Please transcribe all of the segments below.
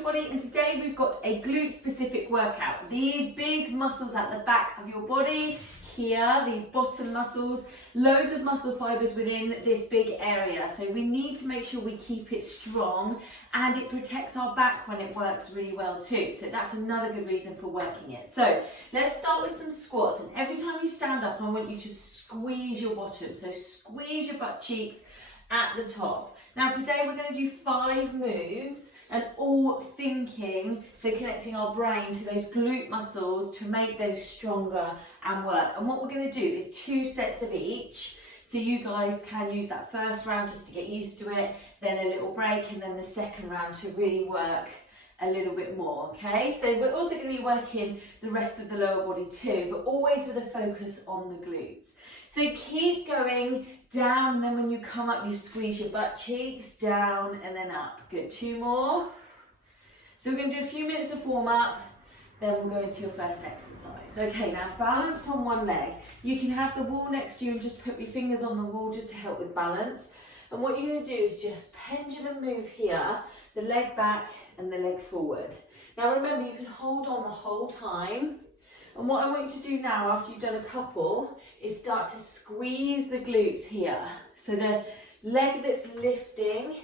your body, and today we've got a glute specific workout. These big muscles at the back of your body, here, these bottom muscles, loads of muscle fibers within this big area. So we need to make sure we keep it strong, and it protects our back when it works really well too. So that's another good reason for working it. So let's start with some squats, and every time you stand up, I want you to squeeze your bottom. So squeeze your butt cheeks at the top. Now today we're going to do 5 moves, and all thinking, so connecting our brain to those glute muscles to make those stronger and work. And what we're going to do is 2 sets of each, so you guys can use that first round just to get used to it, then a little break, and then the second round to really work a little bit more, okay? So we're also going to be working the rest of the lower body too, but always with a focus on the glutes. So keep going down, and then when you come up, you squeeze your butt cheeks, down and then up. Good, 2 more. So we're going to do a few minutes of warm up, then we'll go into your first exercise. Okay, now balance on one leg. You can have the wall next to you and just put your fingers on the wall just to help with balance. And what you're going to do is just pendulum move here, the leg back and the leg forward. Now remember, you can hold on the whole time. And what I want you to do now, after you've done a couple, is start to squeeze the glutes here. So the leg that's lifting,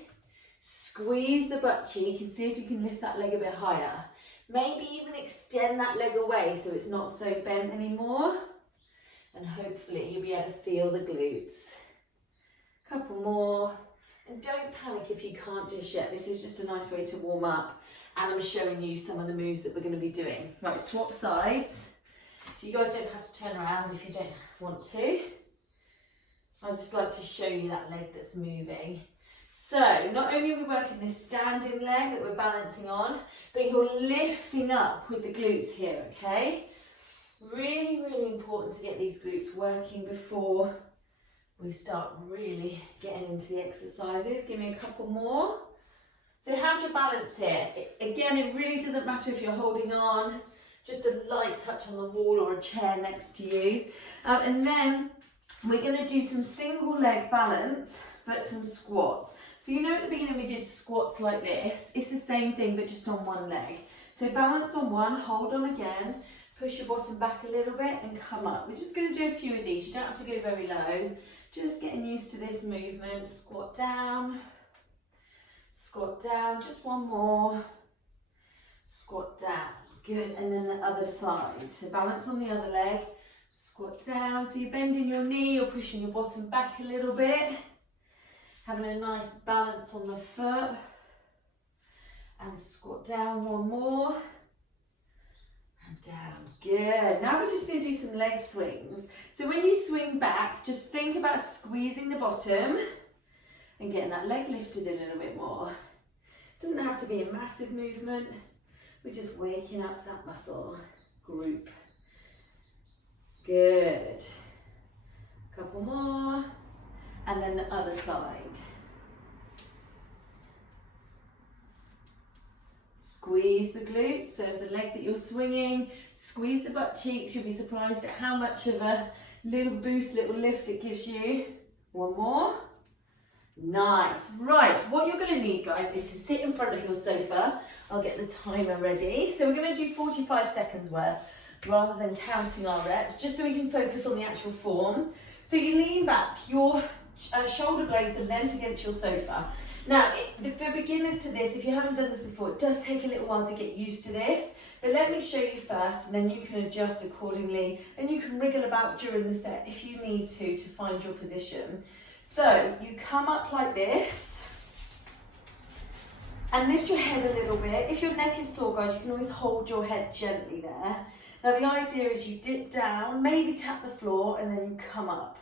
squeeze the butt cheek and see if you can lift that leg a bit higher. Maybe even extend that leg away so it's not so bent anymore. And hopefully you'll be able to feel the glutes. Couple more. And don't panic if you can't just yet. This is just a nice way to warm up. And I'm showing you some of the moves that we're going to be doing. Right, swap sides. So you guys don't have to turn around if you don't want to. I just like to show you that leg that's moving. So not only are we working this standing leg that we're balancing on, but you're lifting up with the glutes here, okay? Really, really important to get these glutes working before we start really getting into the exercises. Give me a couple more. So how's your balance here? Again, it really doesn't matter if you're holding on, just a light touch on the wall or a chair next to you. And then we're going to do some single leg balance, but some squats. So you know at the beginning we did squats like this. It's the same thing, but just on one leg. So balance on one, hold on again, push your bottom back a little bit and come up. We're just going to do a few of these. You don't have to go very low. Just getting used to this movement. Squat down, just one more, squat down, good, and then the other side. So balance on the other leg, squat down, so you're bending your knee, you're pushing your bottom back a little bit, having a nice balance on the foot, and squat down, one more, and down, good. Now we're just going to do some leg swings. So when you swing back, just think about squeezing the bottom and getting that leg lifted a little bit more. Doesn't have to be a massive movement. We're just waking up that muscle group. Good. Couple more. And then the other side. Squeeze the glutes, so the leg that you're swinging, squeeze the butt cheeks. You'll be surprised at how much of a little boost, little lift it gives you. One more. Nice. Right, what you're going to need, guys, is to sit in front of your sofa. I'll get the timer ready. So we're going to do 45 seconds worth rather than counting our reps, just so we can focus on the actual form. So you lean back, your shoulder blades are leant against your sofa. Now, for beginners to this, if you haven't done this before, it does take a little while to get used to this, but let me show you first, and then you can adjust accordingly, and you can wriggle about during the set if you need to find your position. So you come up like this and lift your head a little bit. If your neck is sore, guys, you can always hold your head gently there. Now the idea is you dip down, maybe tap the floor, and then you come up.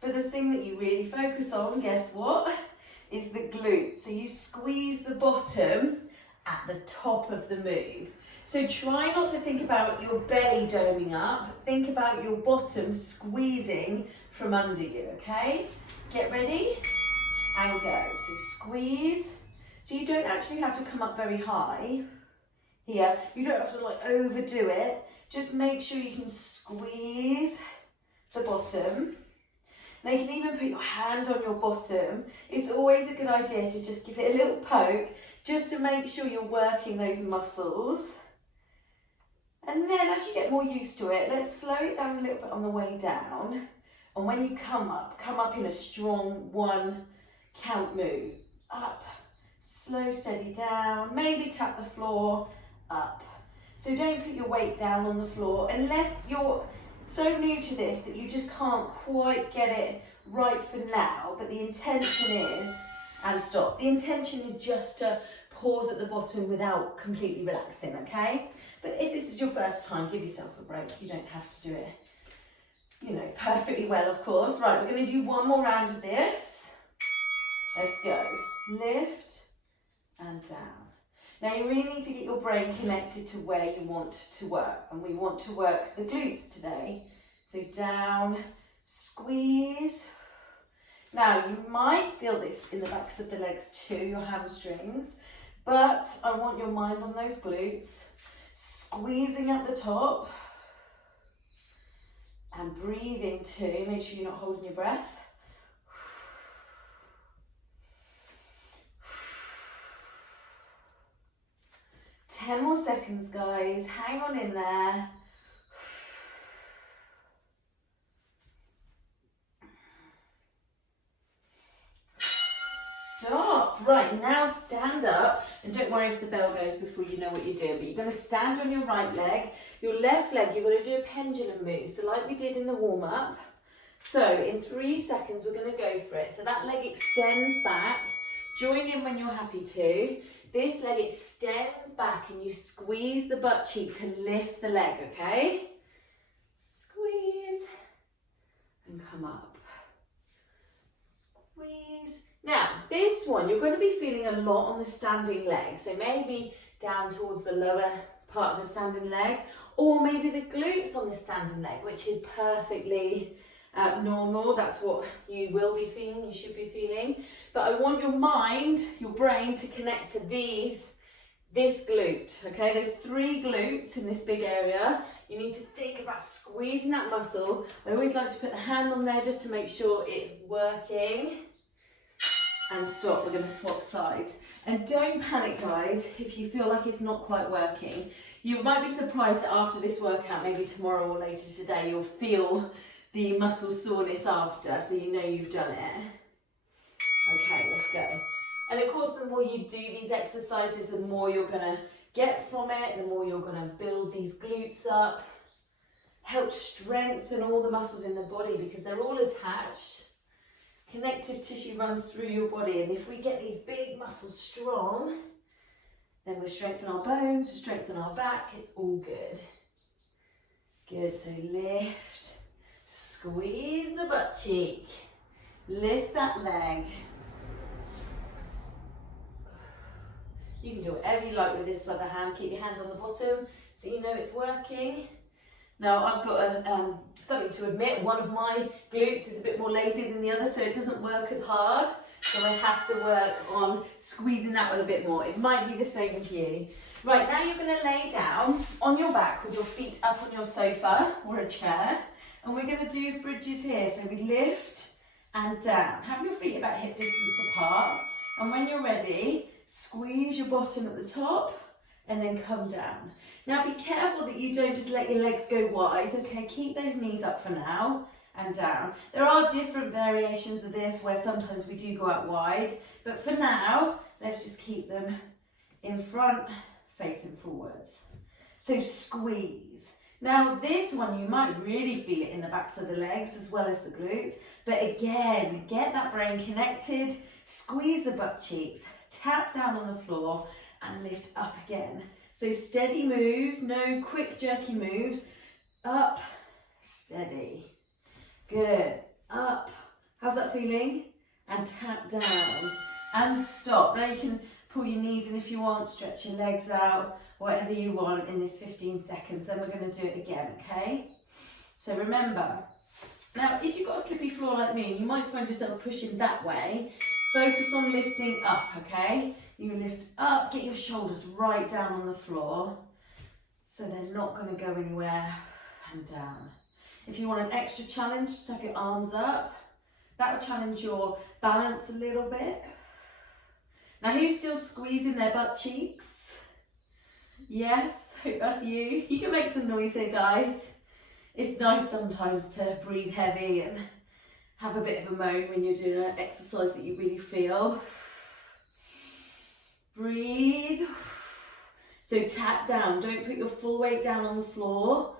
But the thing that you really focus on, guess what? Is the glute. So you squeeze the bottom at the top of the move. So try not to think about your belly doming up. Think about your bottom squeezing from under you, okay? Get ready and go. So squeeze. So you don't actually have to come up very high here. You don't have to like overdo it. Just make sure you can squeeze the bottom. Now you can even put your hand on your bottom. It's always a good idea to just give it a little poke just to make sure you're working those muscles. And then as you get more used to it, let's slow it down a little bit on the way down. And when you come up in a strong 1 count move. Up, slow, steady down, maybe tap the floor, up. So don't put your weight down on the floor unless you're so new to this that you just can't quite get it right for now. But the intention is, and stop, the intention is just to pause at the bottom without completely relaxing, okay? But if this is your first time, give yourself a break. You don't have to do it, you know, perfectly well, of course. Right, we're going to do one more round of this. Let's go. Lift and down. Now you really need to get your brain connected to where you want to work. And we want to work the glutes today. So down, squeeze. Now you might feel this in the backs of the legs too, your hamstrings. But I want your mind on those glutes. Squeezing at the top. And breathing too. Make sure you're not holding your breath. 10 more seconds, guys. Hang on in there. Stop. Right, now stand up. And don't worry if the bell goes before you know what you're doing. But you're going to stand on your right leg. Your left leg, you're going to do a pendulum move. So like we did in the warm-up. So in 3 seconds, we're going to go for it. So that leg extends back. Join in when you're happy to. This leg extends back and you squeeze the butt cheeks and lift the leg, okay? Squeeze and come up. Squeeze. Now, this one, you're going to be feeling a lot on the standing leg. So maybe down towards the lower part of the standing leg, or maybe the glutes on the standing leg, which is perfectly normal. That's what you will be feeling, you should be feeling. But I want your mind, your brain to connect to this glute, okay? There's 3 glutes in this big area. You need to think about squeezing that muscle. I always like to put the hand on there just to make sure it's working. And stop, we're going to swap sides. And don't panic, guys, if you feel like it's not quite working. You might be surprised that after this workout, maybe tomorrow or later today, you'll feel the muscle soreness after, so you know you've done it. Okay, let's go. And of course, the more you do these exercises, the more you're going to get from it, the more you're going to build these glutes up, help strengthen all the muscles in the body because they're all attached. Connective tissue runs through your body, and if we get these big muscles strong, then we'll strengthen our bones, we'll strengthen our back, it's all good. Good, so lift, squeeze the butt cheek, lift that leg. You can do whatever you like with this other hand, keep your hand on the bottom so you know it's working. Now I've got something to admit, one of my glutes is a bit more lazy than the other, so it doesn't work as hard. So I have to work on squeezing that one a bit more. It might be the same with you. Right, now you're going to lay down on your back with your feet up on your sofa or a chair. And we're going to do bridges here. So we lift and down. Have your feet about hip distance apart. And when you're ready, squeeze your bottom at the top and then come down. Now be careful that you don't just let your legs go wide, okay? Keep those knees up for now and down. There are different variations of this where sometimes we do go out wide, but for now, let's just keep them in front, facing forwards. So squeeze. Now this one, you might really feel it in the backs of the legs as well as the glutes, but again, get that brain connected, squeeze the butt cheeks, tap down on the floor and lift up again. So steady moves, no quick jerky moves. Up, steady. Good. Up. How's that feeling? And tap down. And stop. Now you can pull your knees in if you want, stretch your legs out, whatever you want in this 15 seconds. Then we're going to do it again, okay? So remember, now if you've got a slippy floor like me, you might find yourself pushing that way. Focus on lifting up, okay? You lift up, get your shoulders right down on the floor so they're not going to go anywhere, and down. If you want an extra challenge, just have your arms up. That will challenge your balance a little bit. Now who's still squeezing their butt cheeks? Yes, hope that's you. You can make some noise here, guys. It's nice sometimes to breathe heavy and have a bit of a moan when you're doing an exercise that you really feel. Breathe. So tap down, don't put your full weight down on the floor.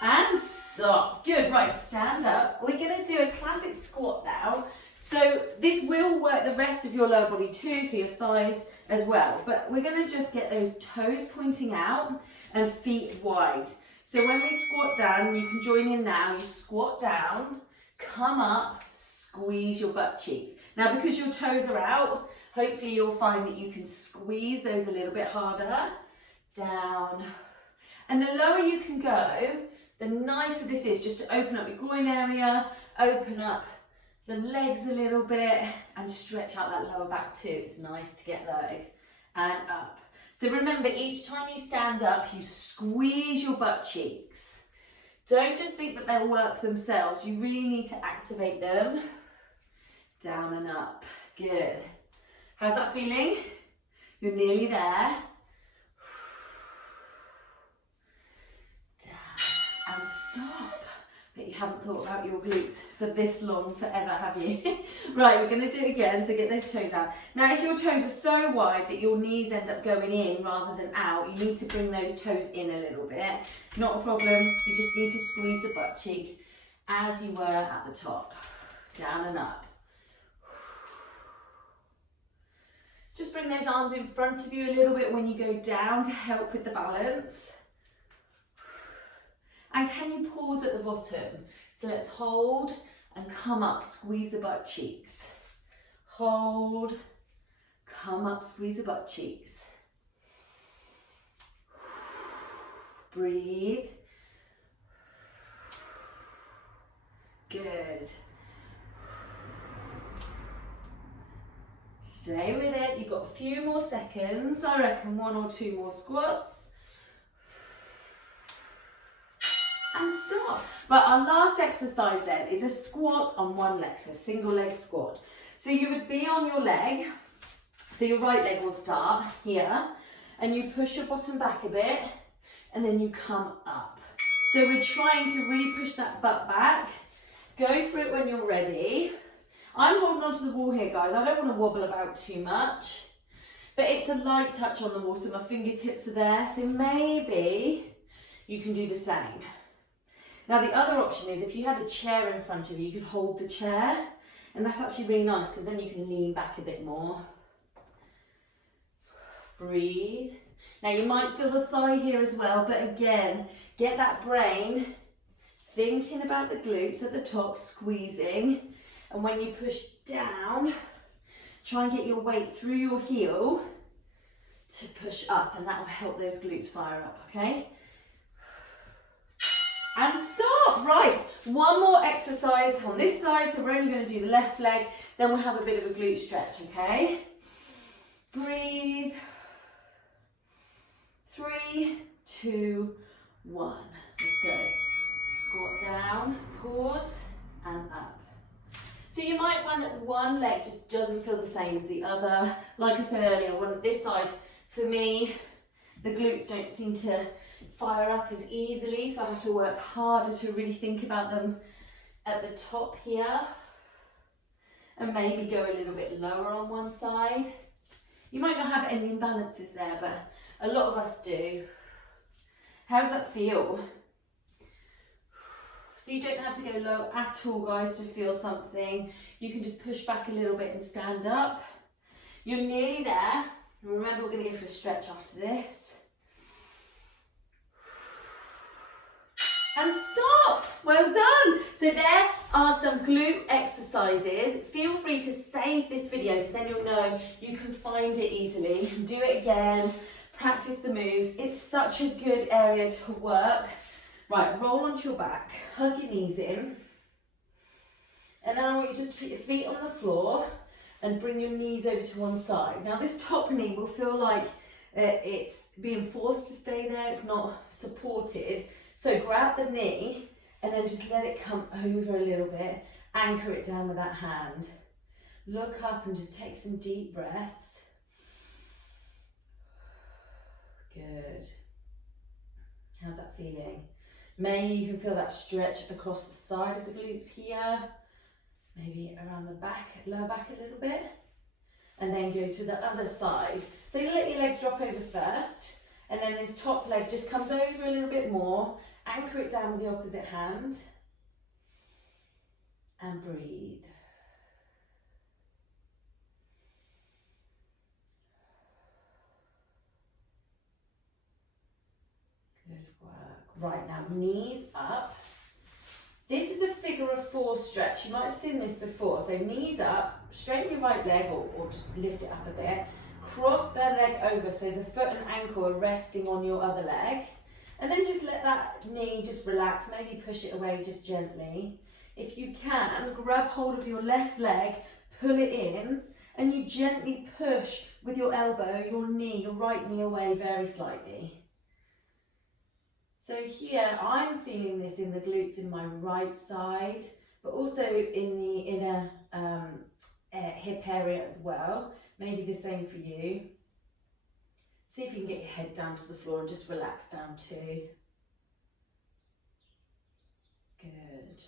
And stop. Good, right, stand up. We're gonna do a classic squat now. So this will work the rest of your lower body too, so your thighs as well. But we're gonna just get those toes pointing out and feet wide. So when we squat down, you can join in now, you squat down, come up, squeeze your butt cheeks. Now because your toes are out, hopefully you'll find that you can squeeze those a little bit harder. Down. And the lower you can go, the nicer this is, just to open up your groin area, open up the legs a little bit and stretch out that lower back too. It's nice to get low and up. So remember, each time you stand up, you squeeze your butt cheeks. Don't just think that they'll work themselves. You really need to activate them. Down and up. Good. How's that feeling? You're nearly there. Down and stop. But you haven't thought about your glutes for this long forever, have you? Right, we're going to do it again, so get those toes out. Now, if your toes are so wide that your knees end up going in rather than out, you need to bring those toes in a little bit. Not a problem, you just need to squeeze the butt cheek as you were at the top. Down and up. Just bring those arms in front of you a little bit when you go down to help with the balance. And can you pause at the bottom? So let's hold and come up, squeeze the butt cheeks. Hold, come up, squeeze the butt cheeks. Breathe. Good. Stay with it. You've got a few more seconds. I reckon 1 or 2 more squats. And stop. But our last exercise then is a squat on one leg, so a single leg squat. So you would be on your leg, so your right leg will start here, and you push your bottom back a bit, and then you come up. So we're trying to really push that butt back. Go for it when you're ready. I'm holding onto the wall here, guys. I don't want to wobble about too much, but it's a light touch on the wall, so my fingertips are there, so maybe you can do the same. Now the other option is if you had a chair in front of you, you could hold the chair, and that's actually really nice because then you can lean back a bit more. Breathe. Now you might feel the thigh here as well, but again, get that brain thinking about the glutes at the top, squeezing, and when you push down, try and get your weight through your heel to push up, and that will help those glutes fire up, okay? And stop. Right, one more exercise on this side, so we're only going to do the left leg, then we'll have a bit of a glute stretch, okay? Breathe. 3, 2, 1. Let's go. Squat down, pause, and up. So you might find that one leg just doesn't feel the same as the other. Like I said earlier, this side, for me, the glutes don't seem to fire up as easily, so I have to work harder to really think about them at the top here, and maybe go a little bit lower on one side. You might not have any imbalances there, but a lot of us do. How does that feel? So you don't have to go low at all, guys, to feel something. You can just push back a little bit and stand up. You're nearly there. Remember, we're going to go for a stretch after this. And stop. Well done. So there are some glute exercises. Feel free to save this video because then you'll know you can find it easily. Do it again. Practice the moves. It's such a good area to work. Right, roll onto your back, hug your knees in, and then I want you just to put your feet on the floor and bring your knees over to one side. Now this top knee will feel like it's being forced to stay there, it's not supported. So grab the knee and then just let it come over a little bit. Anchor it down with that hand. Look up and just take some deep breaths. Good. How's that feeling? Maybe you can feel that stretch across the side of the glutes here. Maybe around the back, lower back a little bit. And then go to the other side. So you let your legs drop over first, and then this top leg just comes over a little bit more. Anchor it down with the opposite hand. And breathe. Good work. Right, now knees up. This is a figure of four stretch. You might have seen this before. So knees up, straighten your right leg or just lift it up a bit. Cross the leg over so the foot and ankle are resting on your other leg. And then just let that knee just relax, maybe push it away just gently. If you can, grab hold of your left leg, pull it in, and you gently push with your elbow, your knee, your right knee away very slightly. So here, I'm feeling this in the glutes in my right side, but also in the inner hip area as well. Maybe the same for you. See if you can get your head down to the floor and just relax down too. Good.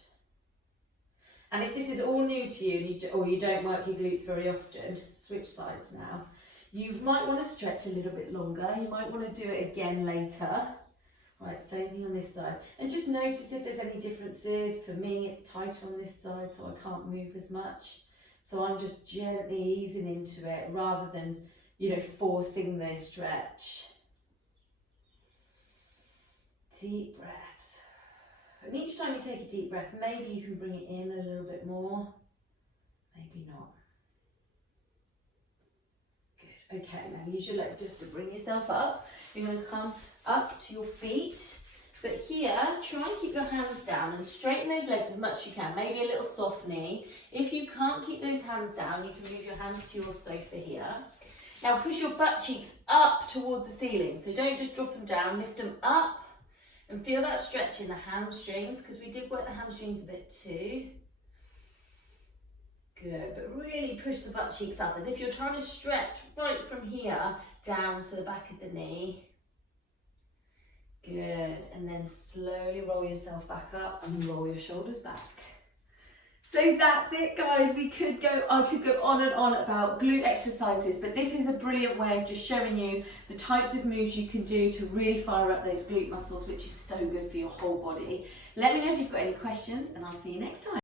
And if this is all new to you, or you don't work your glutes very often, switch sides now. You might want to stretch a little bit longer. You might want to do it again later. Right, same thing on this side. And just notice if there's any differences. For me, it's tighter on this side, so I can't move as much. So I'm just gently easing into it rather than, forcing the stretch. Deep breaths. And each time you take a deep breath, maybe you can bring it in a little bit more. Maybe not. Good. Okay, now use your leg just to bring yourself up. You're going to come up to your feet, but here try and keep your hands down and straighten those legs as much as you can, maybe a little soft knee. If you can't keep those hands down, you can move your hands to your sofa here. Now push your butt cheeks up towards the ceiling, so don't just drop them down, lift them up and feel that stretch in the hamstrings, because we did work the hamstrings a bit too. Good, but really push the butt cheeks up as if you're trying to stretch right from here down to the back of the knee. Good, and then slowly roll yourself back up and roll your shoulders back. So that's it, guys. I could go on and on about glute exercises, but this is a brilliant way of just showing you the types of moves you can do to really fire up those glute muscles, which is so good for your whole body. Let me know if you've got any questions, and I'll see you next time.